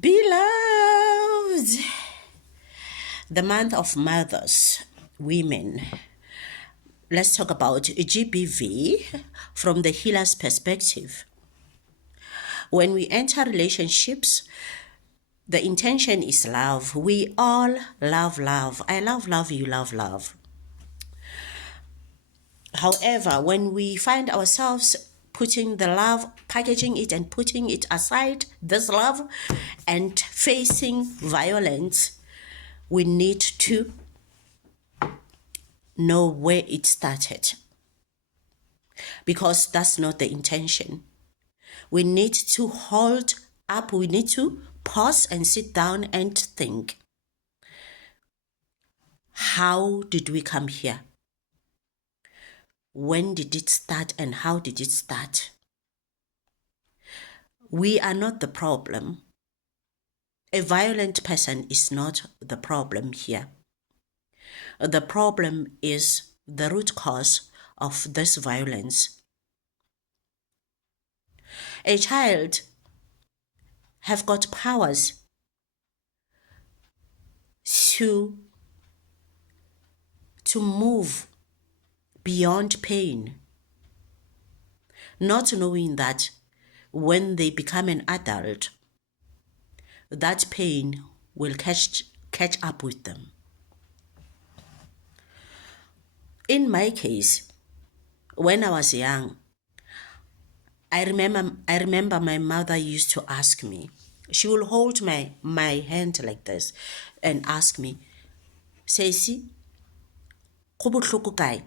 Beloved, the month of mothers, women. Let's talk about GBV from the healer's perspective. When we enter relationships, the intention is love. We all love love. I love, you love. However, when we find ourselves putting the love, packaging it and putting it aside, this love, and facing violence, we need to know where it started, because that's not the intention. We need to hold up, we need to pause and sit down and think. How did we come here? When did it start and how did it start? We are not the problem. A violent person is not the problem here. The problem is the root cause of this violence. A child have got powers to move beyond pain, not knowing that when they become an adult, that pain will catch up with them. In my case, when I was young, I remember my mother used to ask me, she will hold my hand like this and ask me, Sesi, go botlhoko kae?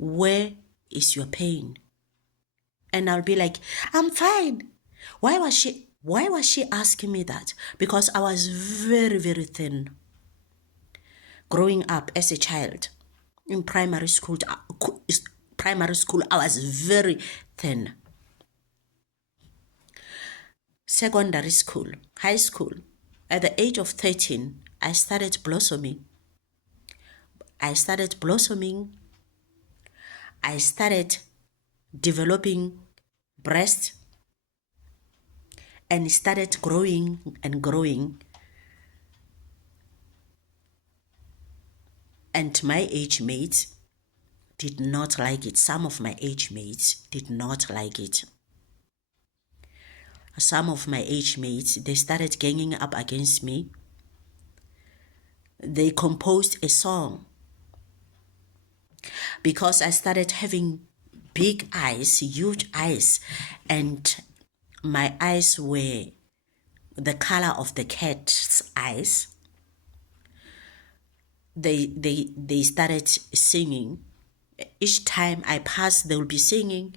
Where is your pain? And I'll be like, I'm fine. Why was she asking me that? Because I was very, very thin. Growing up as a child in primary school, I was very thin. Secondary school, high school, at the age of 13, I started blossoming. I started developing breast, and started growing and growing. And my age mates did not like it. Some of my age mates did not like it. Some of my age mates, they started ganging up against me. They composed a song because I started having big eyes, huge eyes, and my eyes were the color of the cat's eyes. They started singing. Each time I pass, they will be singing,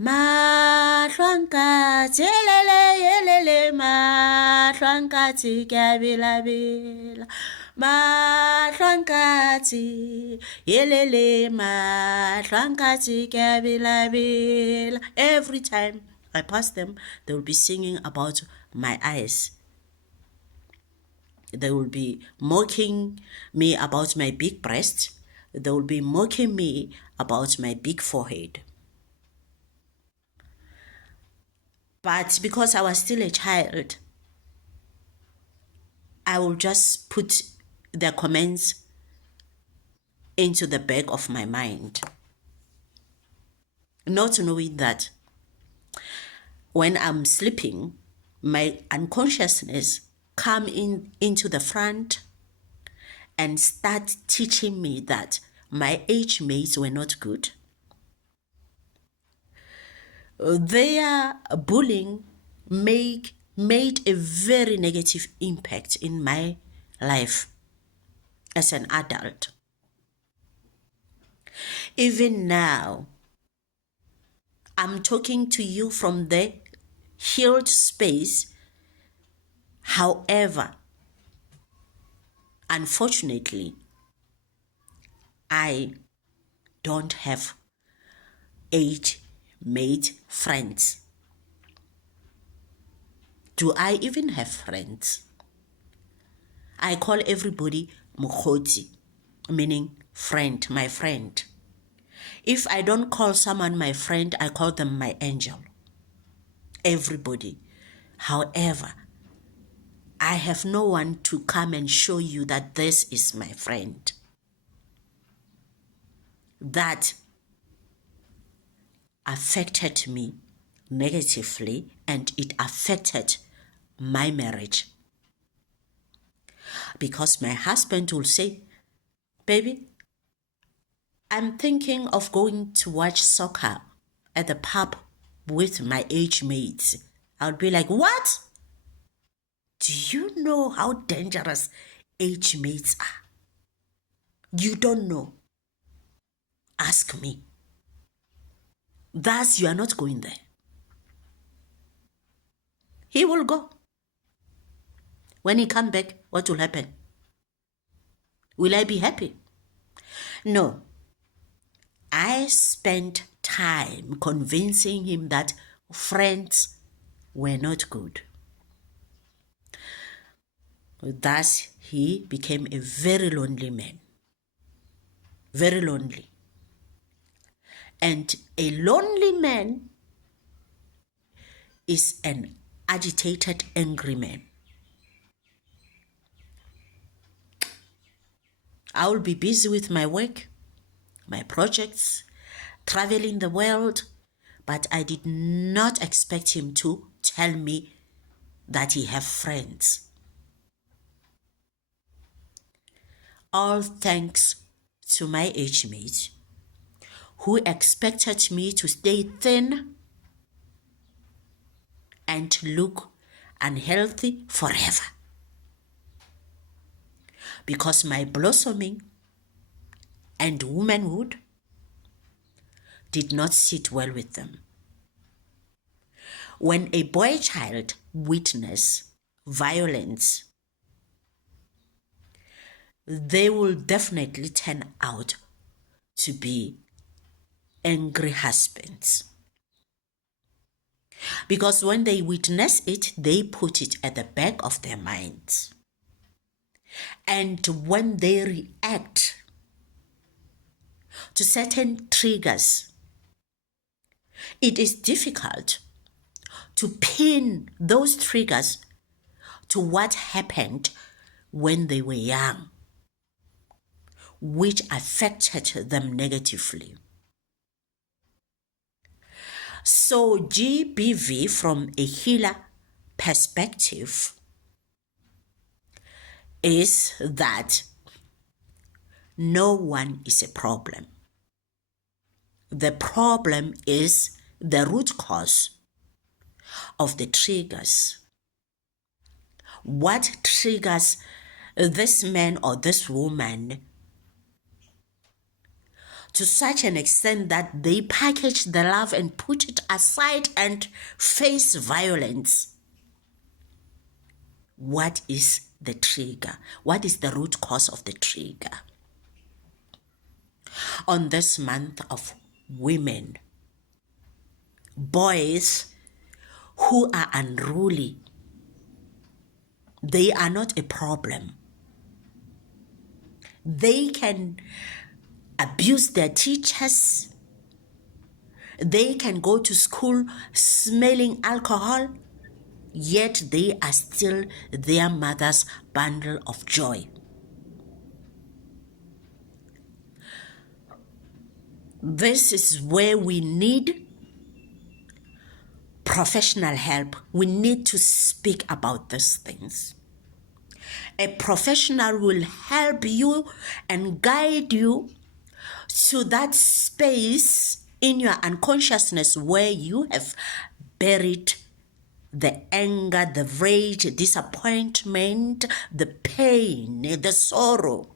Mahlonkati, yelele, mahlonkati, kabilabila. Mahlonkati, yelele, mahlonkati, kabilabila. Every time I pass them, they will be singing about my eyes. They will be mocking me about my big breast. They will be mocking me about my big forehead. But because I was still a child, I will just put their comments into the back of my mind, not knowing that when I'm sleeping, my unconsciousness come into the front and start teaching me that my age mates were not good. Their bullying made a very negative impact in my life as an adult. Even now, I'm talking to you from the healed space. However, unfortunately, I don't have age-mate friends. Do I even have friends? I call everybody Mokoti, meaning friend, my friend. If I don't call someone my friend, I call them my angel. Everybody. However, I have no one to come and show you that this is my friend. That affected me negatively, and it affected my marriage. Because my husband will say, baby, I'm thinking of going to watch soccer at the pub with my age mates. I would be like, what? Do you know how dangerous age mates are? You don't know. Ask me. Thus, you are not going there. He will go. When he come back, what will happen? Will I be happy? No. I spent time convincing him that friends were not good. Thus, he became a very lonely man. Very lonely. And a lonely man is an agitated, angry man. I will be busy with my work, my projects, traveling the world, but I did not expect him to tell me that he have friends. All thanks to my age mate, who expected me to stay thin and look unhealthy forever. Because my blossoming and womanhood did not sit well with them. When a boy child witnesses violence, they will definitely turn out to be angry husbands. Because when they witness it, they put it at the back of their minds. And when they react to certain triggers, it is difficult to pin those triggers to what happened when they were young, which affected them negatively. So GBV, from a healer perspective, is that no one is a problem. The problem is the root cause of the triggers. What triggers this man or this woman to such an extent that they package the love and put it aside and face violence? What is the trigger? What is the root cause of the trigger? On this month of women, boys who are unruly, they are not a problem. They can abuse their teachers. They can go to school smelling alcohol, yet they are still their mother's bundle of joy. This is where we need professional help. We need to speak about these things. A professional will help you and guide you to that space in your unconsciousness where you have buried the anger, the rage, disappointment, the pain, the sorrow,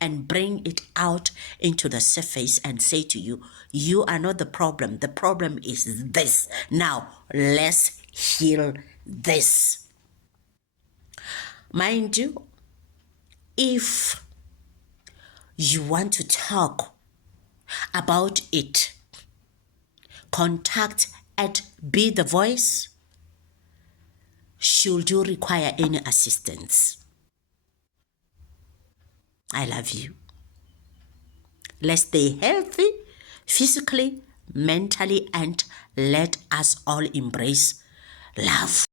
and bring it out into the surface and say to you, you are not the problem. The problem is this. Now, let's heal this. Mind you, if you want to talk about it, contact at Be The Voice should you require any assistance. I love you. Let's stay healthy, physically, mentally, and let us all embrace love.